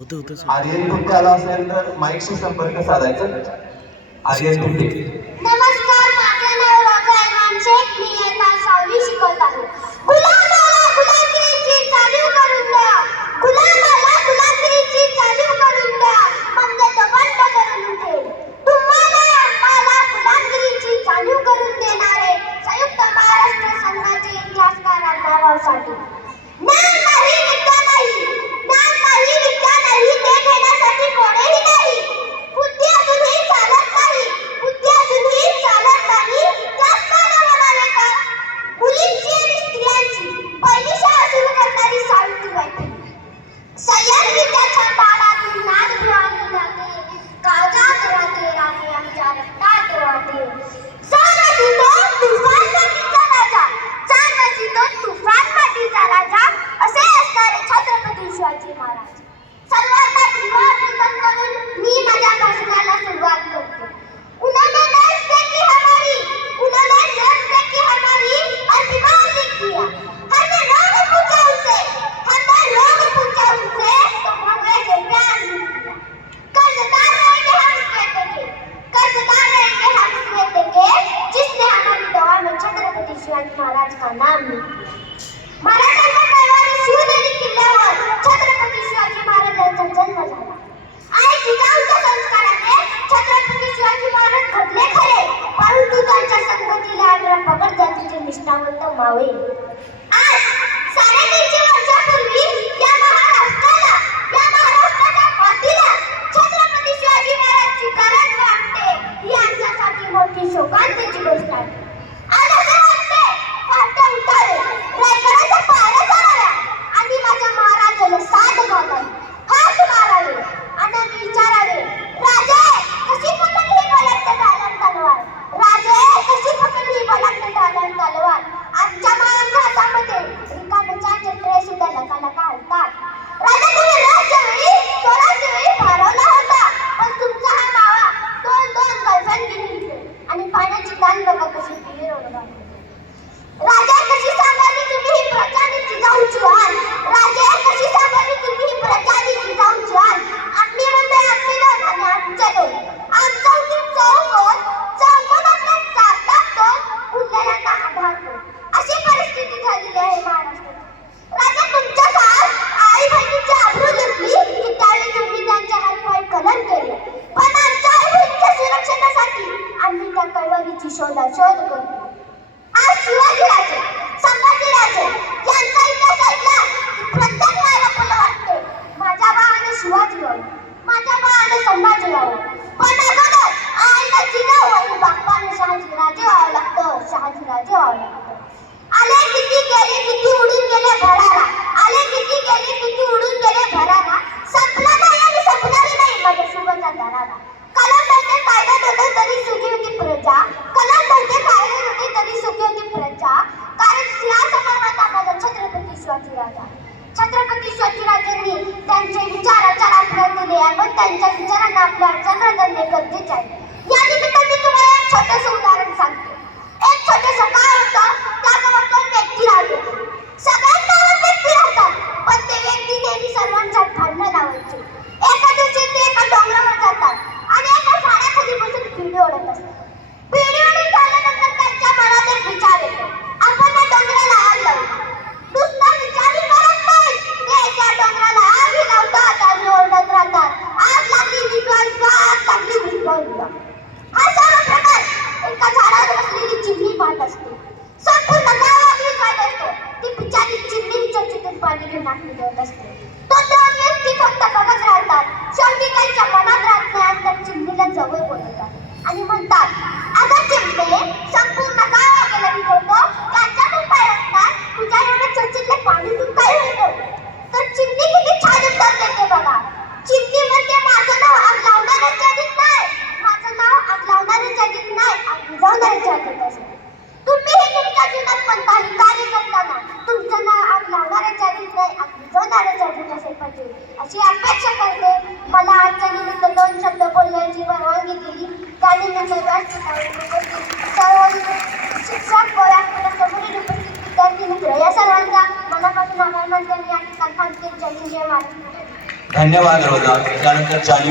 आर्यन तुमचे आला असेल तर माईकशी संपर्क साधायचा. आर्यन तुमचे. नमस्कार, माझे नाव राजा इमाम शेख. मी आता 6वी शिकत आहे. गुलामाला गुलामगिरीची जाणीव करून द्या. गुलामाला गुलामगिरीची जाणीव करून द्या. म्हणजे तो बंड करून उठेल. तुम्हाला आम्हाला गुलामगिरीची जाणीव करून देणारे संयुक्त महाराष्ट्र संघाचे इतिहासकार अण्णाभाऊसाठी. ज्ञान नाही, विद्या नाही. ज्ञान नाही, विद्या नाही. ते घेण्यासाठी कोणीही नाही. बुद्धी असूनही चालत नाही. बुद्धी असूनही चालत नाही. जास्त न म्हणाले का? मुलींची आणि स्त्रियांची पहिली शाळा सुरू करणारी सावित्रीबाई फुले. सह्याद्रीच्या पाडातून नादभिवानी गाते. काळजात राहते रागे आमच्या रक्तात वाहते. चाल अशी तो तुफान मातीचा राजा. चाल अशी तो तुफान मातीचा राजा. असे असणारे छत्रपती शिवाजी महाराज. सर्वांना अभिवादन करून मी माझ्या भाषणाला सुरुवात करते. उन्होंने देश देखी हमारी, उन्होंने देश देखी हमारी और बीमार लिख दिया. हमने रोग पूछा उनसे, हमने रोग पूछा उनसे तो भगवे से प्यार लिख दिया. कर्जदार रहेंगे हम इस बेटे के, कर्जदार रहेंगे हम इस बेटे के, जिसने हमारी दुआ में छत्रपती शिवाजी महाराज का नाम लिख दिया. मराठ्यांच्या कैवारी शिवनेरी किल्ल्यावर छत्रपती शिवाजी महाराजांचा जन्म झाला. आणि जिजाऊच्या संस्काराने छत्रपती शिवाजी महाराज घडले खरे, परंतु त्यांच्या संगतीला प्रकट जातीचे निष्ठावंत मावळे. आज 350 वर्षापूर्वी या महाराष्ट्राला, या महाराष्ट्राच्या मातीला छत्रपती शिवाजी महाराजांची गरज वाटते. ही आमच्यासाठी मोठी शोकांतिची गोष्ट आहे. आज असे वाटते पहाटे उठावे, रायगडाच्या पायऱ्या चढाव्या आणि माझ्या महाराजाला साथ घालावी, हात मारावे आणि विचारावे, राजे कशी पकडली ही बलाढ्य ढालन तलवार. राजे कशी पकडली ही बलाढ्य ढालन तलवार. आमच्या मायांच्या हातामध्ये रिकाम्याच्या चक्रे सुद्धा लकालका हलतात. राजा तुम्ही राज्यवेळी स्वराज्यवेळी भारावला होता, पण तुमचा हा मावा दोन गर्लफ्रेंड घेऊन आणि पाण्याची दान बघा कशी पिली रोडगा. राजा कशी सांभाळली तुम्ही ही प्रजा आणि जिजाऊची आण. राजा कशी सांभाळली तुम्ही ही प्रजा आणि जिजाऊची आण. आम्ही म्हणतोय आम्ही दोन आणि आमचे दोन. आमचा उठून चौकोन, चौकोनातला चार दोन, उरलेल्यांना आधार दोन. अशी परिस्थिती झालेली आहे महाराष्ट्रात. राजा तुमच्या काळात आई बहिणीची आबरू लुटली की त्यावेळी तुम्ही त्यांच्या हातपाय कलम केले, पण आमच्या आई बहिणीच्या सुरक्षेसाठी आम्ही त्या कैवारीची शोधाशोध करतो. आज शिवाजीराजे, संभाजीराजे यांचा इतिहास ऐकला प्रत्येक वेळेला आपल्याला वाटते माझ्या भावाने शिवाजी व्हावं, माझ्या भावाने संभाजी व्हावं. पण अगोदर आईला जिजाऊ आणि बाप्पाने शहाजीराजे व्हावं लागतं, शहाजीराजे व्हावं लागतं. आले किती गेले किती उडून गेले भरारा. आले किती गेले किती उडून गेले भरारा. संपला नाही आणि संपणारही नाही माझ्या शुभचा दरारा. कलम नव्हते कायद्यात होते तरी सुखी होती प्रजा. कलम नव्हते कायद्यात होते तरी सुखी होती प्रजा. कारण सिंहासनावर होता माझा छत्रपती शिवाजी राजा. छत्रपती शिवाजी राजांनी त्यांचे विचार आपल्याला दिले आणि त्यांच्या विचारांना आपल्या अडचण धरणे गरजेचे आहे. या निमित्ताने मी तुम्हाला एक छोटंसं उदाहरण सांगते. एक छोटंसं काय होतं, त्याजवळ 2 व्यक्ती राहत होते. सगळ्यात गावात व्यक्ती राहतात, पण ते व्यक्ती नेहमी सर्वांच्या भांडणं लावायचे. एका दिवशी ते एका डोंगरावर जातात आणि एका झाडाखाली बसून बिडी ओढत असतात. बिडी ओढून झाल्यानंतर त्यांच्या मनात एक विचार येतो, आपण या डोंगराला आग लावू. नुसता विचारही करत नाही, ते त्या डोंगराला आगही लावतात आणि ओरडत राहतात, आग लागली विश्वास, आग लागली विश्वास. हा सर्व प्रकार एका झाडावर बसलेली चिमणी पाहत असते. संपूर्ण गाव आगीत वाढत असतो. ती बिचारी चिमणी चटचटीत पाणी घेऊन आगीत देत असते. तो 2 व्यक्ती फक्त बघत राहतात. शेवटी त्यांच्या मनात राहत नाही आणि त्या चिमणीला जवळ बोलवतात आणि म्हणतात, अगं चिमणे, संपूर्ण गाव आगीला विझवतो, त्यांच्यातून काय असतात, तुझ्या एवढं चटचटले पाणीतून काय होतं? तर चिमणी किती छान उत्तर देते बघा. चिमणी म्हणते, माझं नाव आग लावणाऱ्याच्या आगीत नाही, माझं नाव आग लावणाऱ्याच्या आगीत नाही, आग विझवणाऱ्याच्या आगीत असते. तुम्हीही तुमच्या जीवनात कोणताही कार्य करताना तुमचं नाव आग लावणाऱ्याच्या आगीत नाही, आग विझवणाऱ्याच्या आगीत असेल पाहिजे अशी अपेक्षा करते. मला आजच्या निमित्त 2 शब्द बोलण्याची परवानगी दिली. त्यानिमित्त सर्व शिक्षक व व्यासपीठासमोरील उपस्थित विद्यार्थी मित्र या सर्वांचा मनापासून आभार मानते. या ठिकाणी सांगते जय हिंद, जय महाराष्ट्र. धन्यवाद रोजा. त्यानंतर जान्हवी